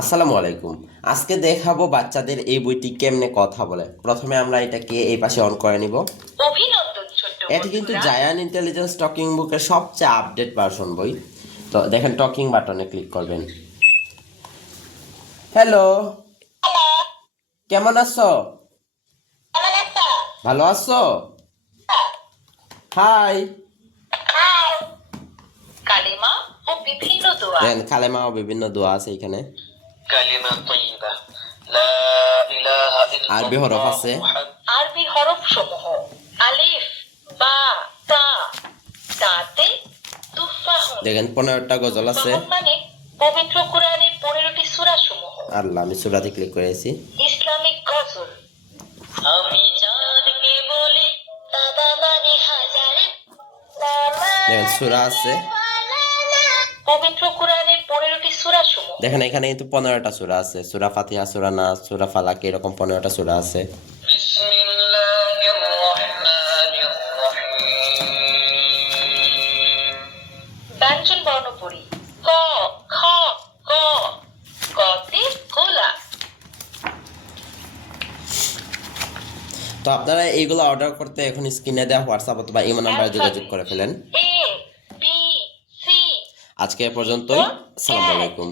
আসসালামু আলাইকুম। আজকে দেখাবো বাচ্চাদের এই বইটি কেমনে কথা বলে। প্রথমে আমরা এটাকে এই পাশে অন করে নিব। অভিনন্দন ছোট্ট এটি কিন্তু বন্ধুরা। জায়ান ইন্টেলিজেন্স টকিং বুকের সবচেয়ে আপডেট ভার্সন বই। তো দেখেন, টকিং বাটনে ক্লিক করবেন। হ্যালো, কেমন আছো? ভালো আছো? হাই। কালেমা ও বিভিন্ন দোয়া। দেখেন কালেমা ও বিভিন্ন দোয়া আছে এখানে। كلمة طيبة لا إله إلا আরবি হরফ الله আছে। আরবি হরফ সমূহ আলিফ, বা, তা। তাতে তুফাহুন। দেখেন 15টা গজল আছে। তুফাহুন মানে পবিত্র কোরআনের 15টি সূরা সমূহ। আল্লাহ, আমি সূরাতে ক্লিক করেছি। ইসলামিক গজল। আমি চাঁদকে বলি দাদা মানে হাজারে। দেখেন সূরা আছে। পবিত্র কোরআনের 15টি সূরা সমূহ। দেখেন এখানে কিন্তু 15টা সূরা আছে। সূরা ফাতিহা, সূরা নাস, সূরা ফালাক, এরকম 15টা সূরা আছে। بسم الله الرحمن الرحيم ব্যঞ্জন বর্ণ পড়ি। ক, খ, গ। কতে গোলা। তো আপনারা এইগুলো অর্ডার করতে এখন স্ক্রিনে দেওয়া হোয়াটসঅ্যাপ অথবা ইমো নাম্বারে যোগাযোগ করে ফেলেন। এ, বি, সি। আজকে এ পর্যন্তই। আসসালামু আলাইকুম।